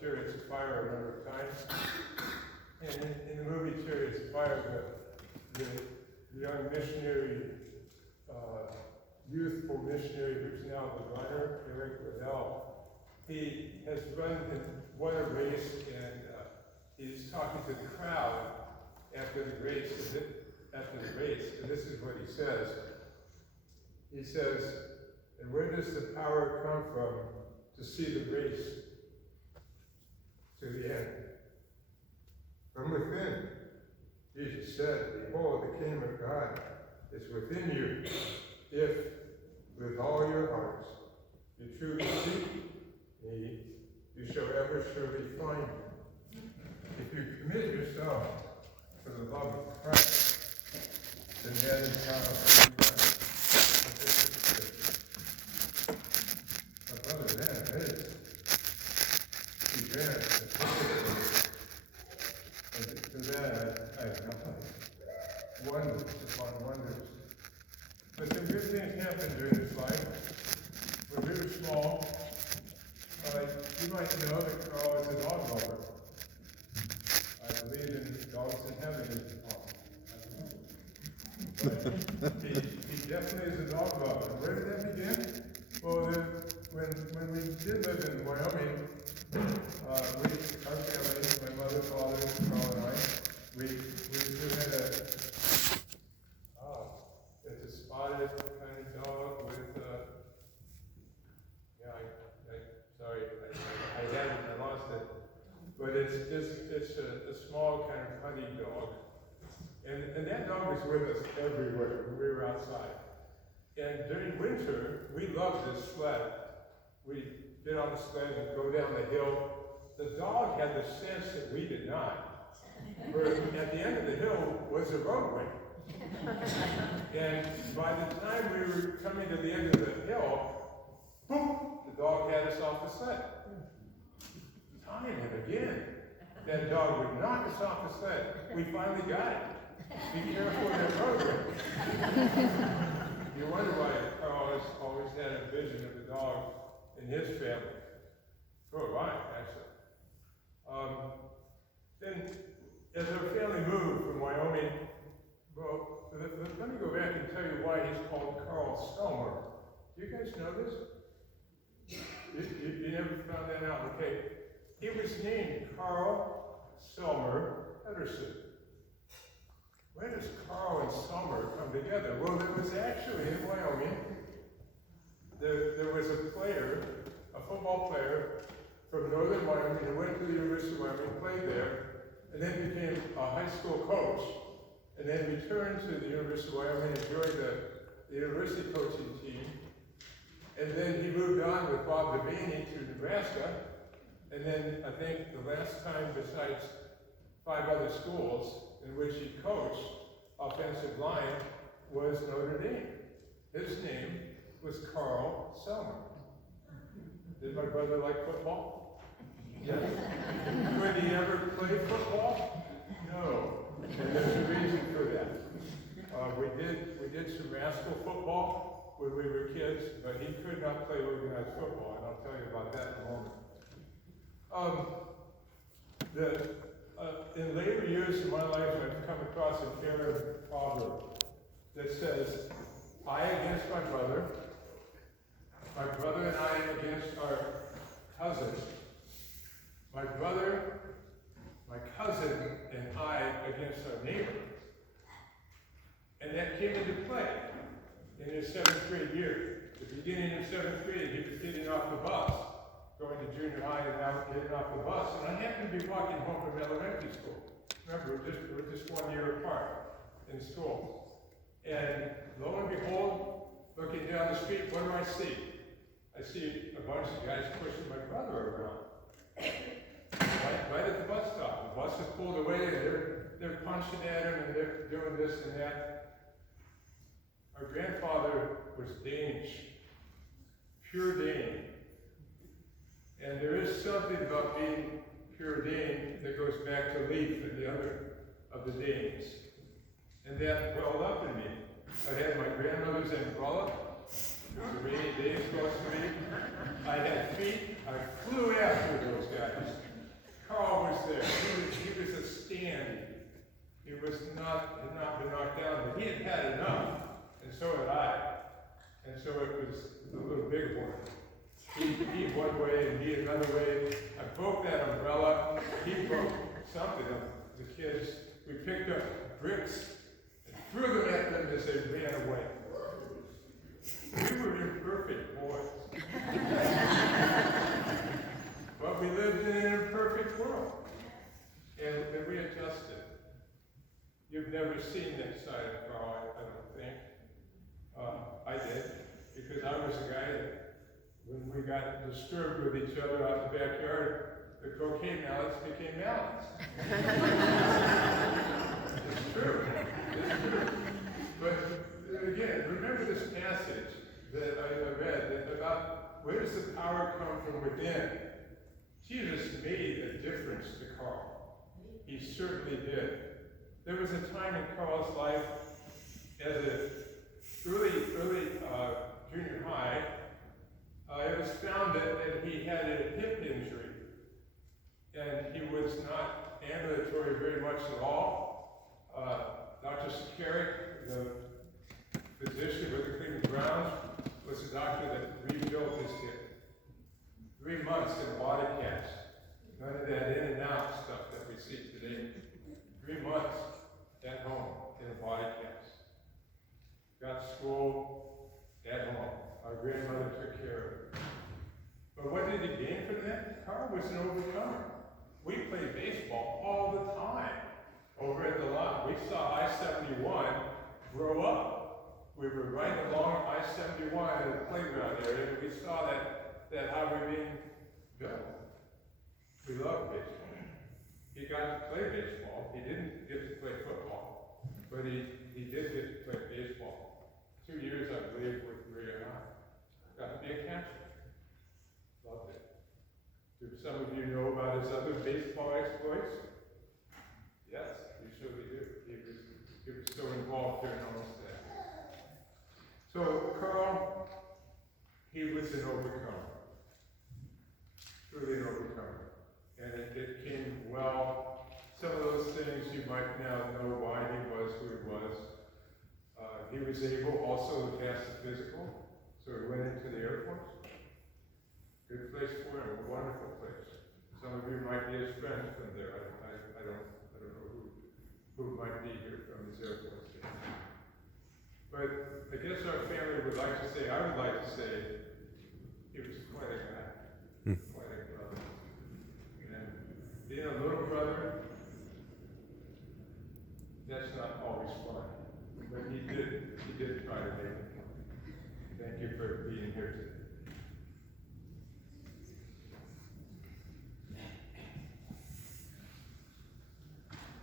Chariots of Fire a number of times. And in the movie Chariots of Fire, the young missionary, youthful missionary who's now the runner, Eric Liddell, he has won a race, and he's talking to the crowd after the race, and this is what he says. He says, "And where does the power come from to see the race to the end? From within." Jesus said, "Behold, the kingdom of God is within you, if with all your hearts you truly seek me, you shall ever surely find me. If you commit yourself to the love of Christ, then that is how you find my brother ran a race. He ran and to that I have wonders upon wonders. But some good things happened during his life. When we were small, you might know that Carl is a dog lover. I believe in dogs in heaven as well. But he definitely is a dog lover. Where did that begin? Well, when we did live in Wyoming, our family, my mother, father, Carl, and I, we had it's a spotted kind of dog with, sorry, I had it and I lost it. But it's a small kind of honey dog. And that dog was with us everywhere when we were outside. And during winter, we loved this sled. We'd get on the sled and go down the hill. The dog had the sense that we did not. For at the end of the hill was a roadway. And by the time we were coming to the end of the hill, boom, the dog had us off the sled. Time and again, that dog would knock us off the sled. We finally got it. Be careful of that roadway. You wonder why Carl has always had a vision of the dog in his family. So have I, actually. Then, as our family moved from Wyoming, well, let me go back and tell you why he's called Carl Selmer. Do you guys know this? You never found that out? Okay. He was named Carl Selmer Pederson. Where does Carl and Selmer come together? Well, there was actually in Wyoming, there was a player, a football player from northern Wyoming who went to the University of Wyoming, played there, and then became a high school coach, and then returned to the University of Wyoming and joined the university coaching team. And then he moved on with Bob Devaney to Nebraska, and then I think the last time, besides 5 other schools in which he coached offensive line, was Notre Dame. His name was Carl Selmer. Did my brother like football? Yes. Would he ever play football? No. And there's a reason for that. We did some rascal football when we were kids, but he could not play organized football, and I'll tell you about that in a moment. In later years in my life, I've come across a Karen proverb that says, "I against my brother and I against our cousin, my brother, my cousin, and I against our neighbor." And that came into play in his 7th grade year. At the beginning of 7th grade, he was getting off the bus, going to junior high and now getting off the bus. And I happened to be walking home from elementary school. Remember, we're just 1 year apart in school. And lo and behold, looking down the street, what do I see? I see a bunch of guys pushing my brother around. Right at the bus stop. The bus is pulled away and they're punching at him and they're doing this and that. Our grandfather was Danish, pure Dane. And there is something about being pure Dane that goes back to Leif and the other of the Danes. And that welled up in me. I had my grandmother's umbrella. It was a rainy day, supposed to be. I had feet. I flew after those guys. I broke that umbrella. He broke something of the kids. We picked up bricks and threw them at them as they ran away. We were imperfect boys. But we lived in an imperfect world. And we adjusted. You've never seen that side of Carl, I don't think. I did, because I was a guy that, when we got disturbed with each other out in the backyard, the cocaine mallets became mallets. It's true. It's true. But again, remember this passage that I read that about where does the power come from within? Jesus made a difference to Carl. He certainly did. There was a time in Carl's life as a early junior high, it was found that he had a hip injury. And he was not ambulatory very much at all. Dr. Sakarik, the physician with the Cleveland Browns, was a doctor that rebuilt his hip. 3 months in a body cast. None of that in and out stuff that we see today. 3 months at home in a body cast. Got school at home. Our grandmother took care of it. But what did he gain from that? Carl was an overcomer. We played baseball all the time over at the lot. We saw I-71 grow up. We were right along I-71 in the playground area, and we saw that highway being built. We loved baseball. He got to play baseball. He didn't get to play football, but he did get to play baseball. 2 years, I believe, with Maria and I. Got to be a catcher. Loved it. Do some of you know about his other baseball exploits? Yes, you surely do. He was so involved during almost that. So Carl, he was an overcomer. Truly an overcomer. And it came well. Some of those things you might now know why he was who he was. He was able also to pass the physical, so he went into the Air Force. Good place for him, a wonderful place. Some of you might be his friends from there. I don't know who might be here from his Air Force days. But I guess our family would like to say, I would like to say, he was quite a guy, quite a brother. And being a little brother, that's not always fun. But he did try to make it. Thank you for being here today.